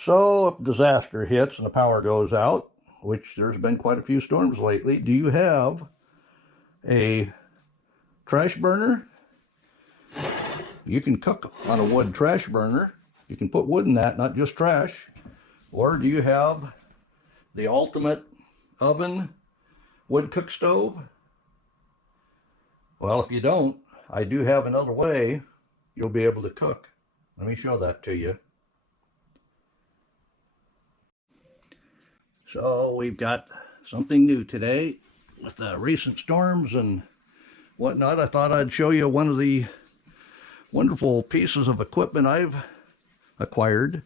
So if disaster hits and the power goes out, which there's been quite a few storms lately, do you have a trash burner? You can cook on a wood trash burner. You can put wood in that, not just trash. Or do you have the ultimate oven wood cook stove? Well, if you don't, I do have another way you'll be able to cook. Let me show that to you. So we've got something new today with the recent storms and whatnot. I thought I'd show you one of the wonderful pieces of equipment I've acquired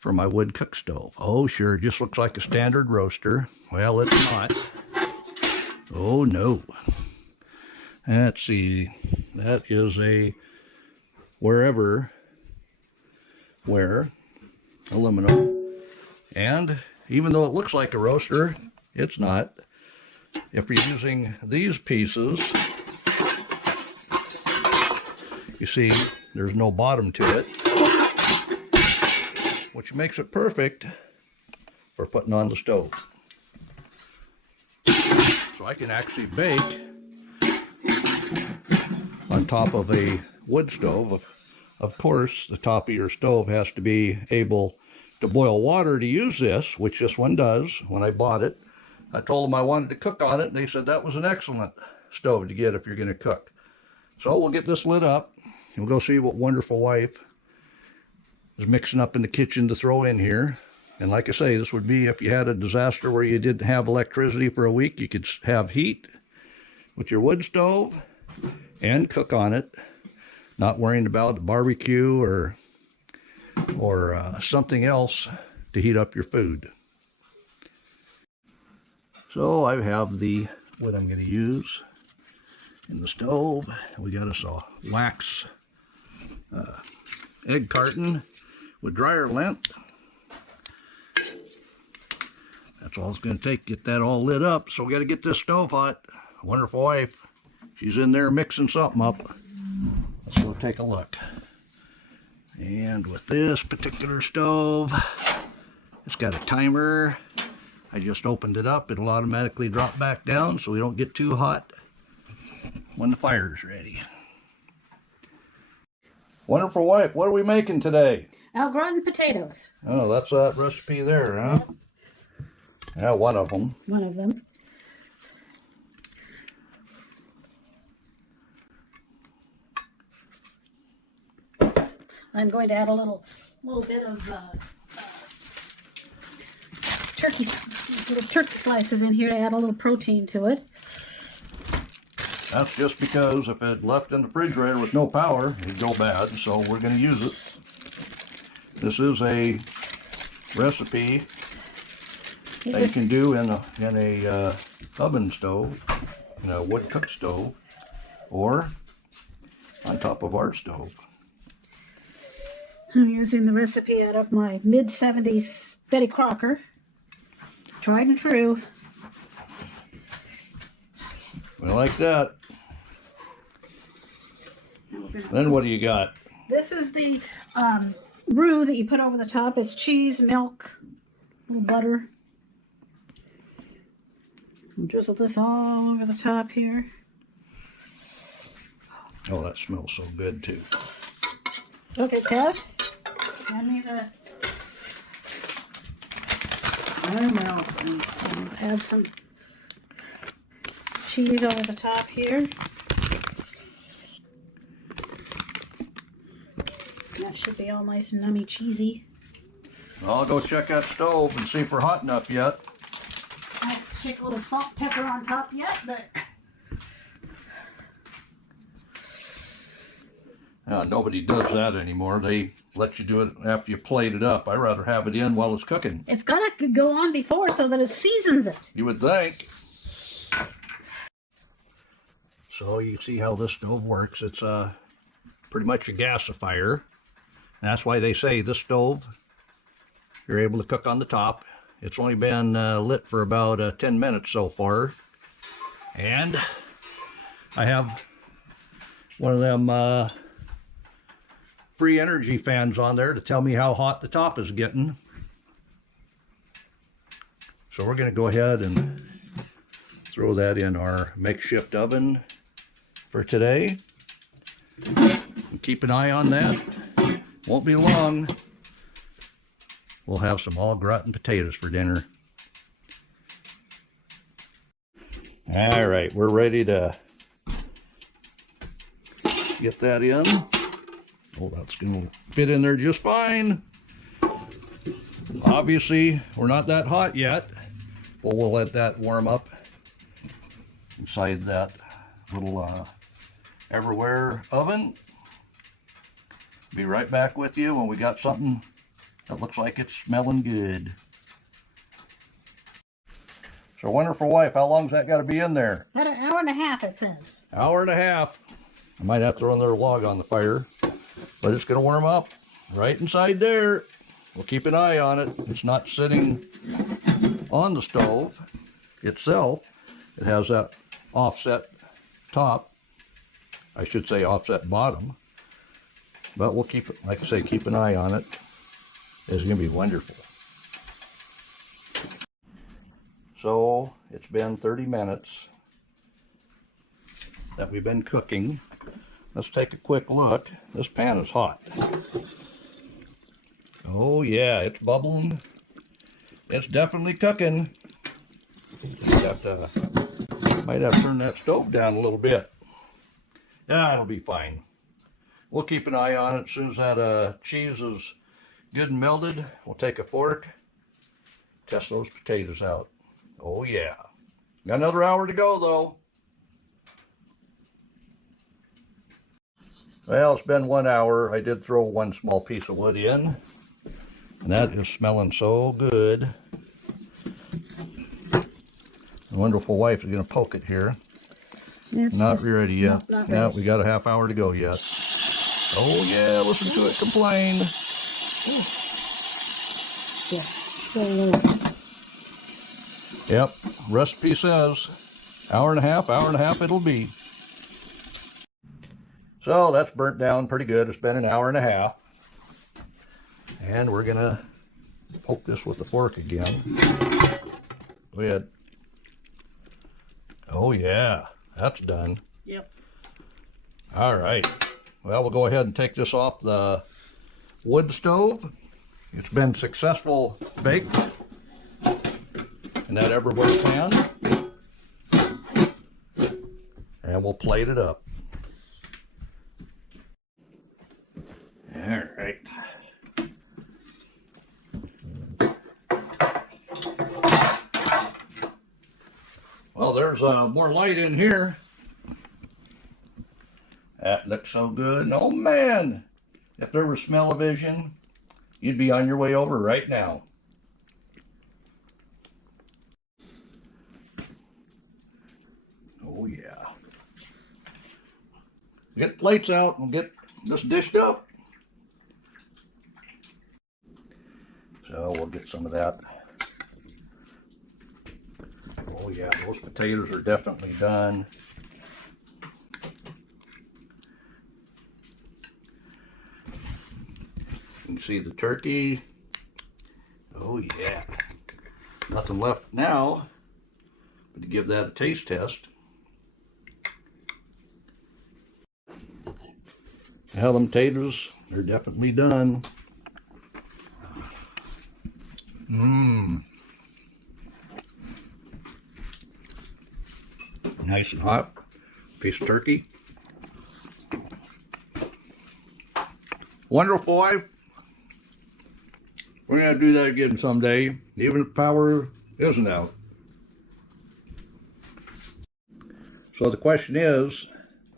for my wood cook stove. Oh, sure, it just looks like a standard roaster. Well, it's not. Oh, no. Let's see. That is a where aluminum. And even though it looks like a roaster, it's not. If you're using these pieces, you see there's no bottom to it, which makes it perfect for putting on the stove. So I can actually bake on top of a wood stove. Of course, the top of your stove has to be able to boil water to use this, which this one does. When I bought it, I told them I wanted to cook on it, and they said that was an excellent stove to get if you're going to cook. So we'll get this lit up, and we'll go see what wonderful wife is mixing up in the kitchen to throw in here. And like I say, this would be if you had a disaster where you didn't have electricity for a week, you could have heat with your wood stove and cook on it, not worrying about the barbecue or something else to heat up your food. So I have what I'm going to use in the stove. We got us a wax egg carton with dryer lint. That's all it's going to take to get that all lit up. So we got to get this stove hot. Wonderful wife, she's in there mixing something up. Let's go take a look. And with this particular stove, it's got a timer. I just opened it up. It'll automatically drop back down so we don't get too hot when the fire's ready. Wonderful wife, what are we making today? Au gratin potatoes. Oh, that's that recipe there, huh? Yeah, one of them. One of them. I'm going to add a little bit of turkey slices in here to add a little protein to it. That's just because if it left in the refrigerator with no power, it'd go bad, so we're going to use it. This is a recipe that you can do in a oven stove, in a wood cook stove, or on top of our stove. I'm using the recipe out of my mid-70s Betty Crocker. Tried and true. We like that. Then what do you got? This is the roux that you put over the top. It's cheese, milk, a little butter. Drizzle this all over the top here. Oh, that smells so good too. Okay, Kev, hand me the milk. And add some cheese over the top here. That should be all nice and nummy cheesy. I'll go check that stove and see if we're hot enough yet. I have to shake a little salt and pepper on top yet, but nobody does that anymore. They let you do it after you plate it up. I'd rather have it in while it's cooking. it's got to go on before so that it seasons it. You would think. So you see how this stove works. It's pretty much a gasifier. And that's why they say this stove, you're able to cook on the top. It's only been lit for about 10 minutes so far. And I have one of them free energy fans on there to tell me how hot the top is getting. So we're going to go ahead and throw that in our makeshift oven for today. Keep an eye on that. Won't be long. We'll have some au gratin potatoes for dinner. All right, we're ready to get that in. Oh, that's going to fit in there just fine. Obviously, we're not that hot yet, but we'll let that warm up inside that little Everywhere oven. Be right back with you when we got something that looks like it's smelling good. So, wonderful wife, how long's that got to be in there? About an hour and a half, it says. Hour and a half. I might have to throw another log on the fire, but it's going to warm up right inside there. We'll keep an eye on it. It's not sitting on the stove itself. It has that offset top. I should say offset bottom. But we'll keep it, like I say, keep an eye on it. It's going to be wonderful. So, it's been 30 minutes that we've been cooking. Let's take a quick look. This pan is hot. Oh yeah, it's bubbling. It's definitely cooking. Might have to turn that stove down a little bit. Yeah, it'll be fine. We'll keep an eye on it. As soon as that cheese is good and melted, we'll take a fork, test those potatoes out. Oh yeah. Got another hour to go though. Well, it's been 1 hour. I did throw one small piece of wood in, and that is smelling so good. The wonderful wife is going to poke it here. Not ready yet. Not Yeah, ready. we got a half hour to go yet. Oh yeah, listen to it complain. Yeah, so low. Yep, recipe says hour and a half it'll be. So that's burnt down pretty good. It's been an hour and a half. And we're gonna poke this with the fork again. Go ahead. Oh yeah, that's done. Yep. All right. Well, we'll go ahead and take this off the wood stove. It's been successful baked in that Everywhere pan. And we'll plate it up. All right. Well, there's more light in here. That looks so good. Oh man, if there was smell-o-vision, you'd be on your way over right now. Oh yeah. Get plates out and get this dished up. So we'll get some of that. Oh yeah, those potatoes are definitely done. You can see the turkey. Oh yeah. Nothing left now but to give that a taste test. Well, them potatoes are definitely done. Mmm. Nice and hot. Piece of turkey. Wonderful wife. We're going to do that again someday, even if power isn't out. So the question is,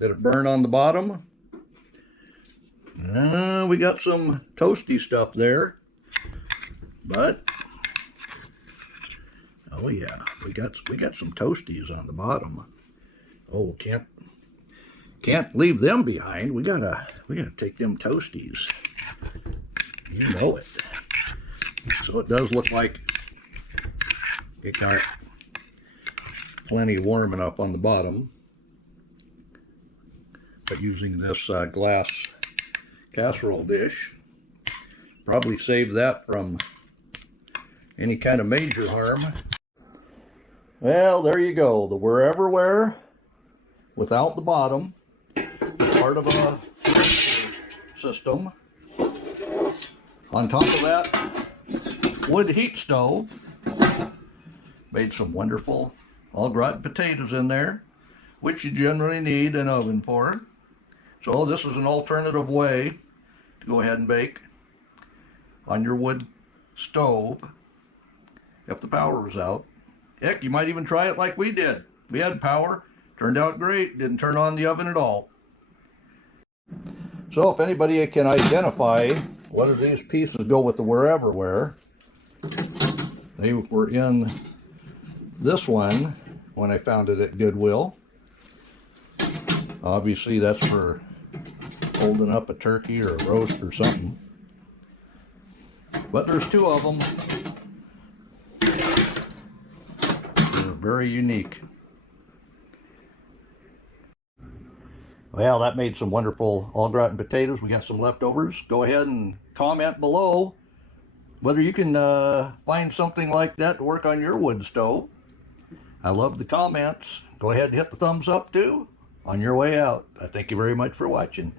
did it burn on the bottom? We got some toasty stuff there. But, oh yeah, we got some toasties on the bottom. Oh, can't leave them behind. We gotta take them toasties. You know it. So it does look like it got plenty warm enough on the bottom. But using this glass casserole dish, probably save that from any kind of major harm. Well, there you go. The whereverware without the bottom, part of a system. On top of that, wood heat stove. Made some wonderful au gratin potatoes in there, which you generally need an oven for. So this is an alternative way to go ahead and bake on your wood stove if the power was out. Heck, you might even try it like we did. We had power, turned out great, didn't turn on the oven at all. So if anybody can identify what of these pieces go with the whereverware, they were in this one when I found it at Goodwill. Obviously that's for holding up a turkey or a roast or something. But there's two of them. They're very unique. Well, that made some wonderful au gratin potatoes. We got some leftovers. Go ahead and comment below whether you can find something like that to work on your wood stove. I love the comments. Go ahead and hit the thumbs up too on your way out. I thank you very much for watching.